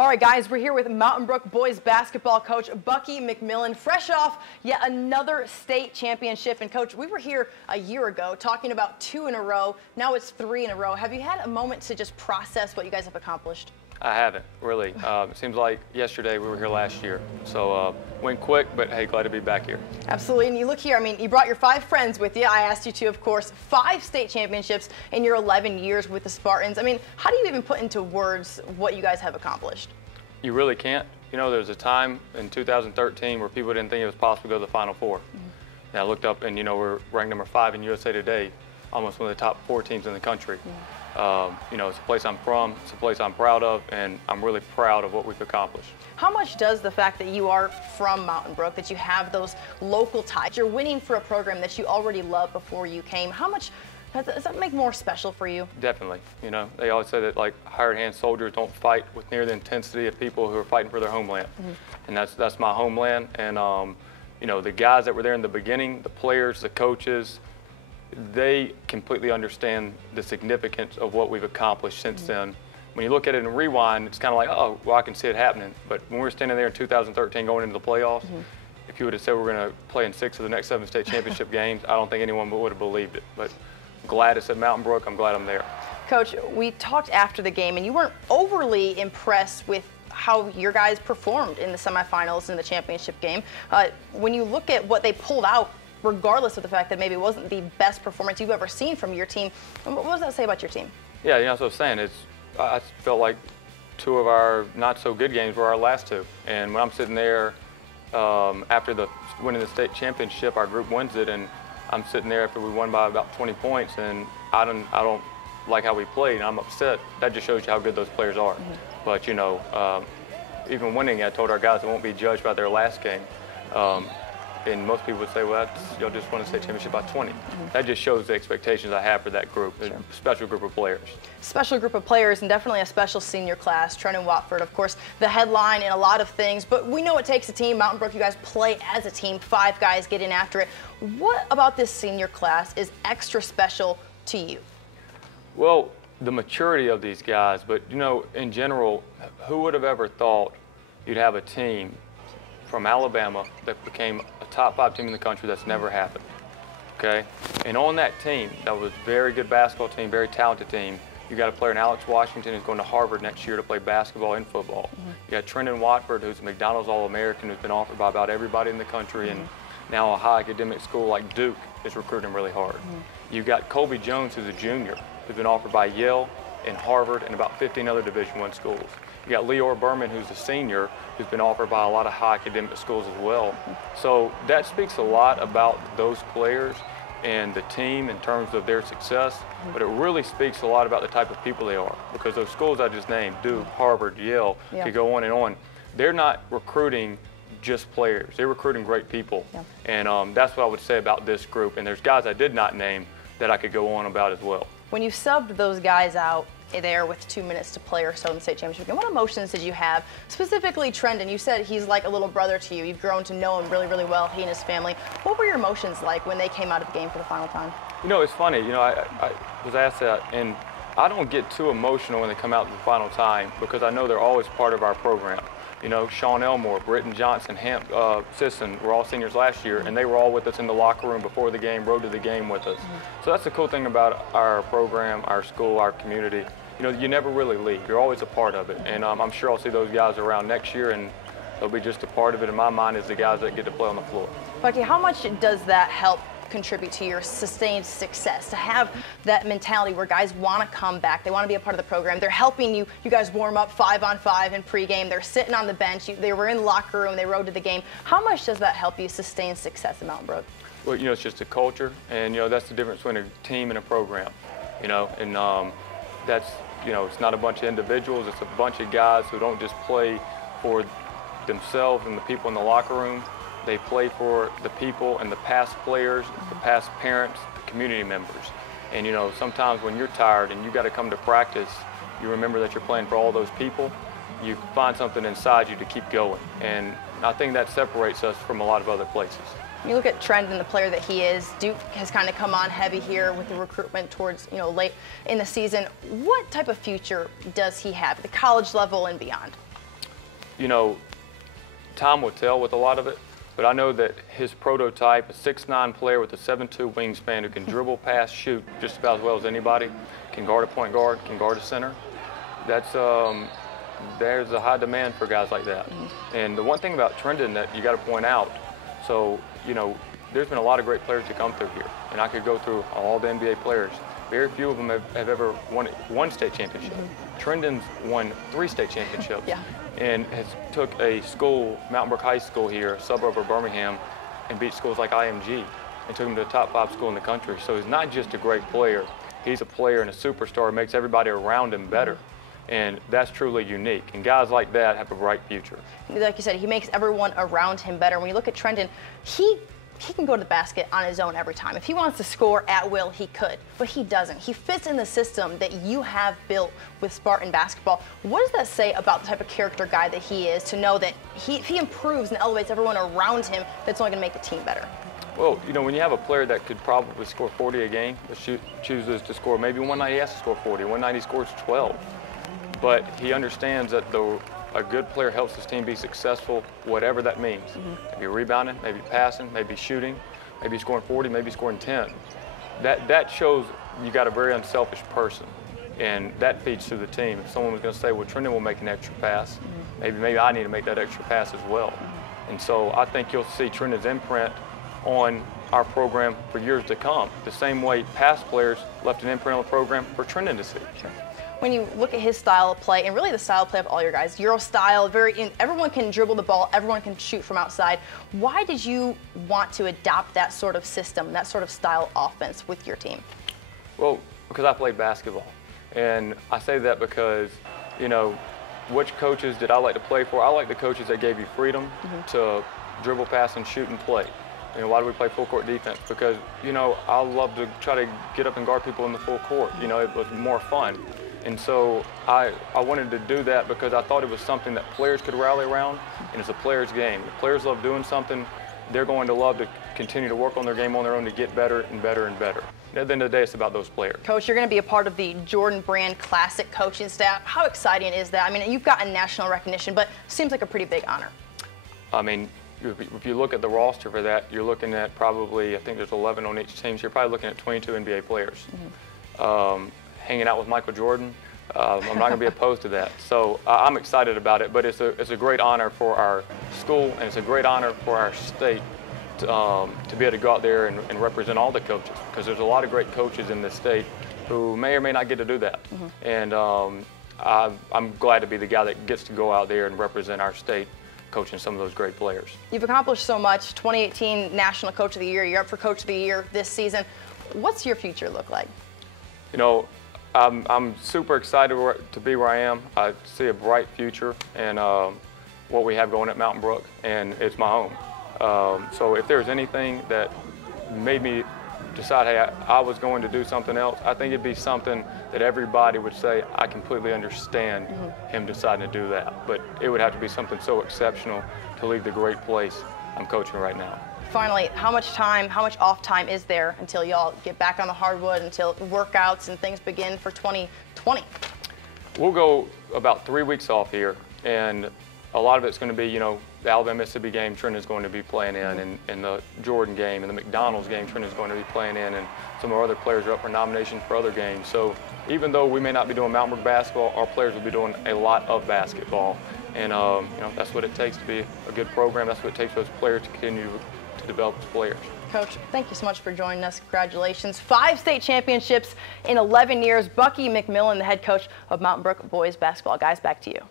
All right, guys, we're here with Mountain Brook boys basketball coach Bucky McMillan, fresh off yet another state championship. And, Coach, we were here a year ago talking about 2 in a row. Now it's 3 in a row. Have you had a moment to just process what you guys have accomplished? I haven't, really. It seems like yesterday we were here last year. So went quick, but hey, glad to be back here. Absolutely. And you look here, I mean, you brought your 5 friends with you. I asked you to, of course, 5 state championships in your 11 years with the Spartans. I mean, how do you even put into words what you guys have accomplished? You really can't. You know, there's a time in 2013 where people didn't think it was possible to go to the Final Four. And I looked up and, you know, we're ranked number 5 in USA Today, almost one of the top 4 teams in the country. You know, it's a place I'm from, it's a place I'm proud of, and I'm really proud of what we've accomplished. How much does the fact that you are from Mountain Brook, that you have those local ties, you're winning for a program that you already loved before you came, how much does that make more special for you? Definitely. You know, they always say that, like, hired hand soldiers don't fight with near the intensity of people who are fighting for their homeland. And that's my homeland. And, you know, the guys that were there in the beginning, the players, the coaches, they completely understand the significance of what we've accomplished since then. When you look at it and rewind, it's kind of like, oh, well, I can see it happening. But when we were standing there in 2013 going into the playoffs, if you would have said we're going to play in 6 of the next 7 state championship games, I don't think anyone would have believed it. But I'm glad it's at Mountain Brook. I'm glad I'm there. Coach, we talked after the game, and you weren't overly impressed with how your guys performed in the semifinals in the championship game. When you look at what they pulled out, regardless of the fact that maybe it wasn't the best performance you've ever seen from your team, what does that say about your team? Yeah, you know, that's what I was saying. I felt like 2 of our not-so-good games were our last 2. And when I'm sitting there after winning the state championship, our group wins it, and I'm sitting there after we won by about 20 points, and I don't like how we played, and I'm upset. That just shows you how good those players are. But, you know, even winning, I told our guys it won't be judged by their last game. And most people would say, well, you'll just won a state championship by 20. That just shows the expectations I have for that group, a special group of players. Special group of players, and definitely a special senior class. Trendon Watford, of course, the headline in a lot of things, but we know it takes a team. Mountain Brook, you guys play as a team, 5 guys get in after it. What about this senior class is extra special to you? Well, the maturity of these guys, but, you know, in general, who would have ever thought you'd have a team from Alabama that became a top 5 team in the country? That's never happened, okay? And on that team, that was a very good basketball team, very talented team, you got a player in Alex Washington who's going to Harvard next year to play basketball and football. You got Trendon Watford, who's a McDonald's All-American, who's been offered by about everybody in the country, and now a high academic school like Duke is recruiting really hard. You got Colby Jones, who's a junior, who's been offered by Yale and Harvard and about 15 other Division I schools. You got Leor Berman, who's a senior, who's been offered by a lot of high academic schools as well. So that speaks a lot about those players and the team in terms of their success, but it really speaks a lot about the type of people they are, because those schools I just named, Duke, Harvard, Yale, could go on and on, they're not recruiting just players. They're recruiting great people. And that's what I would say about this group. And there's guys I did not name that I could go on about as well. When you subbed those guys out there with 2 minutes to play or so in the state championship game, what emotions did you have? Specifically Trendon, you said he's like a little brother to you. You've grown to know him really, really well, he and his family. What were your emotions like when they came out of the game for the final time? You know, it's funny. You know, I was asked that, and I don't get too emotional when they come out in the final time because I know they're always part of our program. You know, Sean Elmore, Britton Johnson, Sisson were all seniors last year, and they were all with us in the locker room before the game, rode to the game with us. So that's the cool thing about our program, our school, our community. You know, you never really leave. You're always a part of it. And I'm sure I'll see those guys around next year, and they'll be just a part of it in my mind as the guys that get to play on the floor. Bucky, how much does that help contribute to your sustained success, to have that mentality where guys want to come back, they want to be a part of the program, they're helping you, you guys warm up 5-on-5 in pregame, they're sitting on the bench, they were in the locker room, they rode to the game. How much does that help you sustain success at Mountain Brook? Well, you know, it's just a culture, and, you know, that's the difference between a team and a program, you know, and that's, you know, it's not a bunch of individuals, it's a bunch of guys who don't just play for themselves and the people in the locker room. They play for the people and the past players, the past parents, the community members. And, you know, sometimes when you're tired and you got to come to practice, you remember that you're playing for all those people. You find something inside you to keep going. And I think that separates us from a lot of other places. You look at Trendon, the player that he is. Duke has kind of come on heavy here with the recruitment towards, you know, late in the season. What type of future does he have at the college level and beyond? you know, time will tell with a lot of it. But I know that his prototype, a 6'9" player with a 7'2" wingspan who can dribble, pass, shoot just about as well as anybody, can guard a point guard, can guard a center. That's there's a high demand for guys like that. And the one thing about Trendon that you got to point out, so you know, there's been a lot of great players to come through here, and I could go through all the NBA players. Very few of them have ever won one state championship. Trendon's won 3 state championships. Yeah. And has took a school, Mountain Brook High School here, a suburb of Birmingham, and beat schools like IMG and took him to the top 5 school in the country. So he's not just a great player, he's a player and a superstar, makes everybody around him better. And that's truly unique. And guys like that have a bright future. Like you said, he makes everyone around him better. When you look at Trendon, he can go to the basket on his own every time. If he wants to score at will, he could, but he doesn't. He fits in the system that you have built with Spartan basketball. What does that say about the type of character guy that he is, to know that if he improves and elevates everyone around him, that's only going to make the team better? Well, you know, when you have a player that could probably score 40 a game, but chooses to score, maybe one night he has to score 40, one night he scores 12. But he understands that a good player helps his team be successful, whatever that means. Maybe rebounding, maybe passing, maybe shooting, maybe scoring 40, maybe scoring 10. That shows you got a very unselfish person, and that feeds to the team. If someone was going to say, well, Trendon will make an extra pass, maybe I need to make that extra pass as well. And so I think you'll see Trendon's imprint on our program for years to come, the same way past players left an imprint on the program for Trendon to see. Sure. When you look at his style of play, and really the style of play of all your guys, Euro style, everyone can dribble the ball, everyone can shoot from outside. Why did you want to adopt that sort of system, that sort of style offense with your team? Well, because I played basketball. And I say that because, you know, which coaches did I like to play for? I like the coaches that gave you freedom to dribble, pass, and shoot and play. You know, why do we play full court defense? Because, you know, I love to try to get up and guard people in the full court. You know, it was more fun. And so I wanted to do that because I thought it was something that players could rally around, and it's a player's game. If players love doing something, they're going to love to continue to work on their game on their own to get better and better and better. At the end of the day, it's about those players. Coach, you're going to be a part of the Jordan Brand Classic coaching staff. How exciting is that? I mean, you've gotten national recognition, but it seems like a pretty big honor. I mean, if you look at the roster for that, you're looking at probably, I think there's 11 on each team, so you're probably looking at 22 NBA players. Hanging out with Michael Jordan, I'm not going to be opposed to that. So I'm excited about it, but it's a great honor for our school, and it's a great honor for our state to be able to go out there and represent all the coaches, because there's a lot of great coaches in this state who may or may not get to do that. And I'm glad to be the guy that gets to go out there and represent our state, coaching some of those great players. You've accomplished so much. 2018 National Coach of the Year. You're up for Coach of the Year this season. What's your future look like? You know, I'm super excited to be where I am. I see a bright future in what we have going at Mountain Brook, and it's my home. So if there's anything that made me decide, hey, I was going to do something else, I think it'd be something that everybody would say, I completely understand him deciding to do that. But it would have to be something so exceptional to leave the great place I'm coaching right now. Finally, how much off time is there until y'all get back on the hardwood, until workouts and things begin for 2020? We'll go about 3 weeks off here, and a lot of it's going to be, you know, the Alabama-Mississippi game Trendon's going to be playing in, and the Jordan game, and the McDonald's game Trendon's going to be playing in, and some of our other players are up for nominations for other games. So even though we may not be doing Mountain Brook basketball, our players will be doing a lot of basketball. And, you know, that's what it takes to be a good program. That's what it takes for those players to continue to develop as players. Coach, thank you so much for joining us. Congratulations. 5 state championships in 11 years. Bucky McMillan, the head coach of Mountain Brook boys basketball. Guys, back to you.